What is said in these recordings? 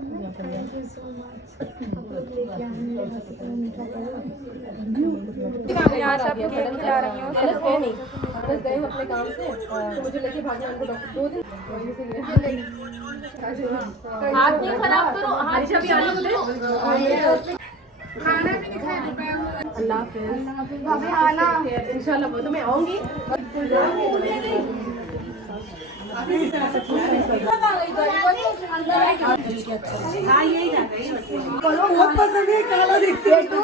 Thank you so much. आप लोग लेके आए मेरे घर से तो मीठा यहाँ सब केक खिला रही हूँ सबको। बस गए अपने काम से तो मुझे लेके भागना उनको डॉक्टर 2 दिन हाथ नहीं खराब करो, हाथ जब आने खाना भी नहीं खाया दोपहर। अल्लाह हाफिज़। भाभी आना इंशाल्लाह वो तो मैं आऊंगी। बहुत पसंद है, काला दिखती है तू।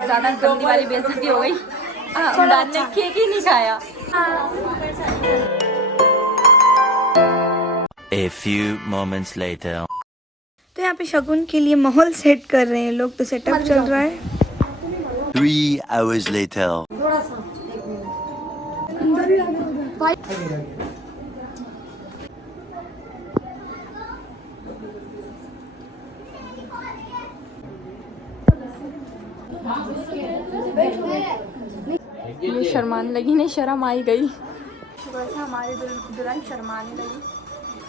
ज्यादा गंदी वाली बेइज्जती हो गई। उमरान ने केक ही नहीं खाया। A few moments later. तो यहाँ पे शगुन के लिए माहौल सेट कर रहे हैं लोग, तो सेटअप चल रहा है। 3 hours later. ये शर्माने लगी, नहीं शर्म आई गई। सुबह से हमारी दुल्हन शर्माने लगी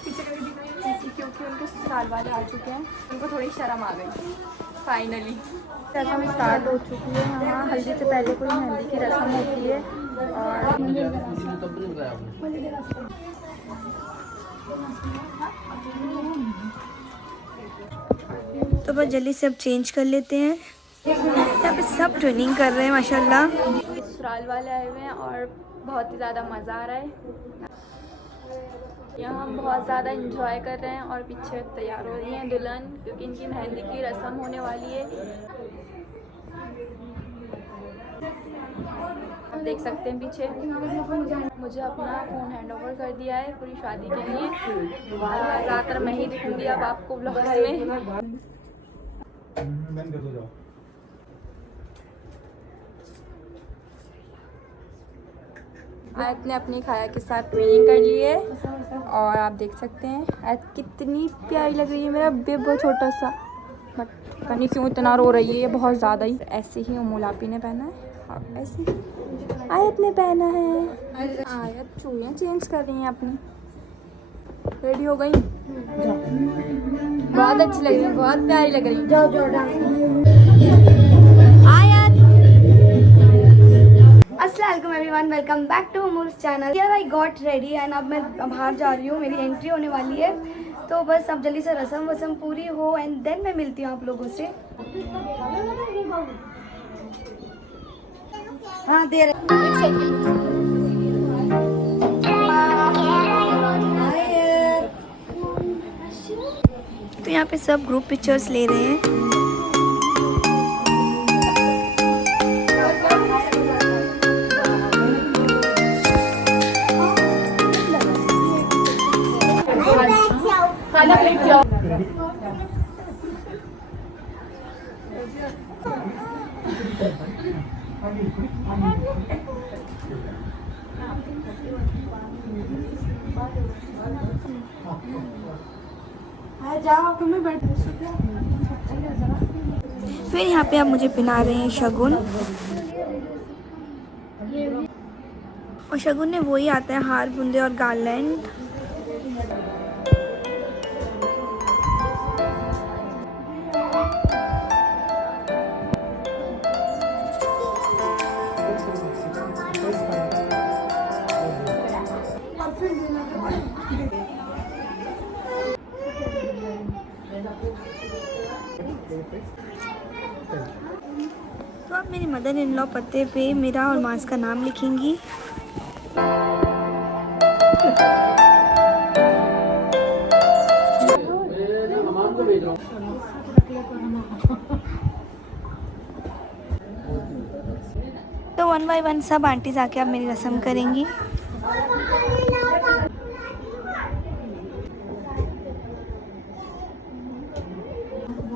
पीछे करके दिखाई थी, क्योंकि उनके ससुराल वाले आ चुके हैं, उनको थोड़ी शर्म आ गई। फाइनली रस्म स्टार्ट हो चुकी है। यहाँ हल्दी से पहले कोई मेहंदी की रस्म होती है और तो बस जल्दी से अब चेंज कर लेते हैं। यहाँ पे सब ट्रेनिंग कर रहे हैं माशाल्लाह। ससुराल वाले आए हुए हैं और बहुत ही ज़्यादा मज़ा आ रहा है। यहाँ हम बहुत ज़्यादा इंजॉय कर रहे हैं और पीछे तैयार हो रही हैं दुल्हन, क्योंकि इनकी मेहंदी की रस्म होने वाली है। आप देख सकते हैं पीछे मुझे अपना फ़ोन हैंड ओवर कर दिया है पूरी शादी के लिए। ज़्यादातर मैं ही दिखूँगी अब आपको ब्लॉग्स में। आयत ने अपनी खाया के साथ ट्रेनिंग कर ली है और आप देख सकते हैं आयत कितनी प्यारी लग रही है। मेरा बेब बहुत छोटा सा, बट पता नहीं क्यों इतना रो रही है ये बहुत ज़्यादा ही। ऐसे ही उमुलापी ने पहना है और ऐसे ही आयत ने पहना है। आयत चूड़ियाँ चेंज कर रही हैं अपनी, रेडी हो गई। बहुत अच्छी लग रही है, बहुत प्यारी लग रही है। अस्सलाम everyone, welcome back to Amul's channel. यार आई गॉट रेडी एंड अब मैं बाहर जा रही हूँ, मेरी एंट्री होने वाली है। तो बस अब जल्दी से रस्म वसम पूरी हो एंड देन मैं मिलती हूँ आप लोगों से। हाँ दे रहे। तो यहाँ पे सब ग्रुप पिक्चर्स ले रहे हैं। फिर यहाँ पे आप मुझे पहना रहे हैं शगुन, और शगुन में वही आता है हार बूंदे और गार्लैंड। तो आप मेरी मदर इन लॉ पते पे मेरा और मास का नाम लिखेंगी। तो 1 बाय 1 सब आंटीज आके आप मेरी रस्म करेंगी।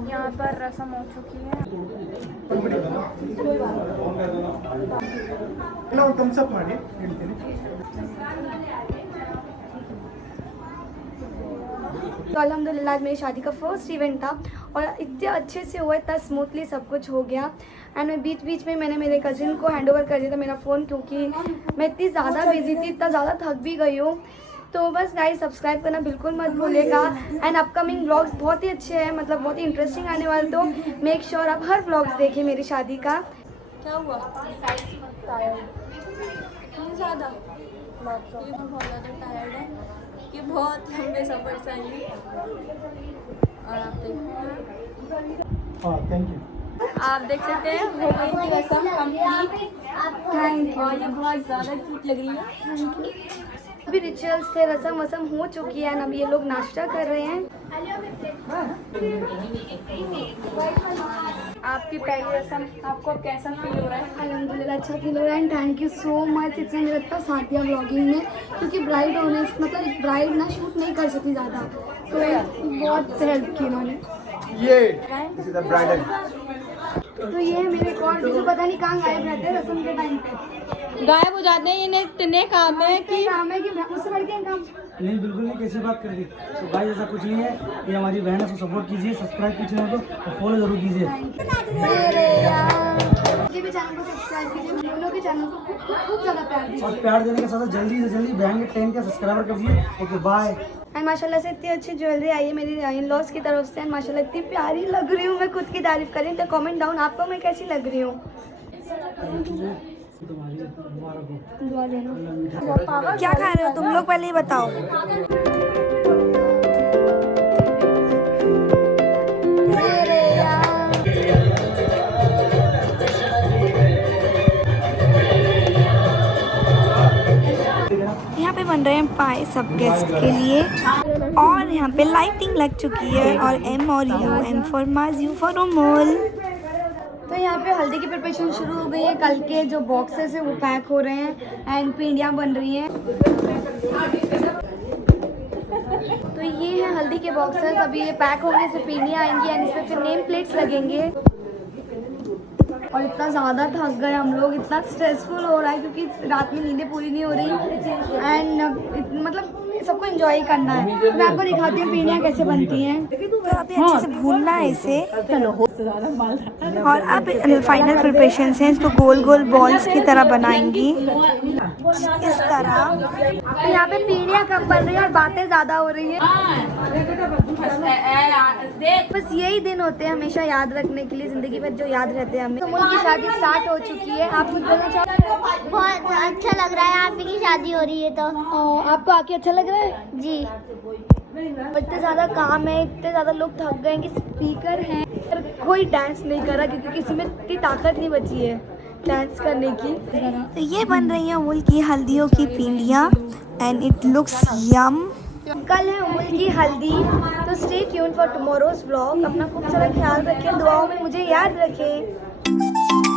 यहाँ पर रस्म हो चुकी है। तो अल्हम्दुलिल्लाह आज मेरी शादी का फर्स्ट इवेंट था और इतने अच्छे से हुआ, इतना स्मूथली सब कुछ हो गया। एंड मैं बीच बीच में मैंने मेरे कज़िन को हैंड ओवर कर दिया था मेरा फ़ोन, क्योंकि मैं इतनी ज़्यादा बिजी थी, इतना ज़्यादा थक भी गई हूँ। तो बस गाइस सब्सक्राइब करना बिल्कुल मत भूलिएगा। एंड अपकमिंग व्लॉग्स बहुत ही अच्छे हैं, मतलब बहुत ही इंटरेस्टिंग आने वाले, तो मेक श्योर आप हर व्लॉग्स देखें मेरी शादी का। क्या हुआ? इतनी ज़्यादा ये बहुत ज़्यादा टायर्ड है, ये बहुत लंबे सफ़र से आई है। और आप देख सकते हैं हो गई थी रस्म कंप्लीट। थैंक और ये बहुत ज़्यादा क्यूट लग रही है। यू। अभी रिचुअल्स थे, रस्म वसम हो चुकी है, अब ये लोग नाश्ता कर रहे हैं। आपकी पहली रस्म, आपको अब कैसा फील हो रहा है? अल्हम्दुलिल्लाह अच्छा फील हो रहा है। And thank you so much इतना मेरा इतना साथ दिया व्लॉगिंग में, क्योंकि ब्राइड होने मतलब ब्राइड ना शूट नहीं कर सकती ज़्यादा, तो बहुत हेल्प की उन्होंने। तो ये है मेरे कॉर्ड जो पता नहीं कहाँ गायब रहते हैं रस्म के टाइम पे। गायब हो जाते हैं, इन्हें इतने काम है कि काम है कि उससे बढ़ के काम। नहीं बिल्कुल नहीं, कैसी बात कर दी। तो भाई ऐसा कुछ नहीं है, ये हमारी बहन है, उसको सपोर्ट कीजिए, सब्सक्राइब कीजिए चैनल को और फॉलो जरूर कीजिए। ये भी चैनल को सब्सक्राइब कीजिए, दोनों के चैनल को खूब ज़्यादा प्यार दीजिए। और प्यार देने के साथ जल्दी से जल्दी बहन के 10 के सब्सक्राइबर कर दीजिए। Okay bye. एंड माशाल्लाह से इतनी अच्छी ज्वेलरी आई है मेरी इन लॉज की तरफ से। एंड माशाल्लाह इतनी प्यारी लग रही हूँ, मैं खुद की तारीफ कर रही हूँ। तो कमेंट डाउन आपको मैं कैसी लग रही हूँ, दुआ देना। क्या खा रहे हो तुम लोग, पहले ही बताओ। यहाँ पे बन रहे हैं पाए सब गेस्ट के लिए, और यहाँ पे लाइटिंग लग चुकी है, और M और U, M फॉर माज, U फॉर उमुल। तो यहाँ पे हल्दी की प्रिपरेशन शुरू हो गई है। कल के जो बॉक्सेस है वो पैक हो रहे हैं एंड पिंडियाँ बन रही हैं। तो ये है हल्दी के बॉक्सेस, अभी ये पैक होने से पिंडियाँ आएंगी एंड इसमें फिर नेम प्लेट्स लगेंगे। और इतना ज़्यादा थक गए हम लोग, इतना स्ट्रेसफुल हो रहा है क्योंकि रात में नींदें पूरी नहीं हो रही एंड मतलब सबको एंजॉय करना है। मैं आपको दिखाती हूँ पिंडियाँ कैसे बनती हैं। तो अभी अच्छे से भूनना है इसे, और अब फाइनल प्रिपरेशन है, इसको गोल गोल बॉल्स की तरह बनाएंगी इस तरह। तो यहाँ पे पीढ़ियाँ कम बन रही है और बातें ज़्यादा हो रही है। बस यही दिन होते हैं हमेशा याद रखने के लिए, ज़िंदगी भर जो याद रहते हैं हमें। तो उनकी शादी स्टार्ट हो चुकी है, आप कुछ बोलना चाहते हैं? बहुत अच्छा लग रहा है, आप की शादी हो रही है तो। आपको आके अच्छा लग रहा है जी। इतने ज़्यादा काम है, इतने ज़्यादा लोग थक गए हैं कि स्पीकर हैं पर कोई डांस नहीं कर रहा क्योंकि किसी में इतनी ताकत नहीं बची है डांस करने की। तो ये बन रही है अमूल की हल्दियों की पिंडियाँ, एंड इट लुक्स यम। कल है अमूल की हल्दी, तो stay tune for tomorrow's vlog. अपना खूब सारा ख्याल रखें, दुआओं में मुझे याद रखें।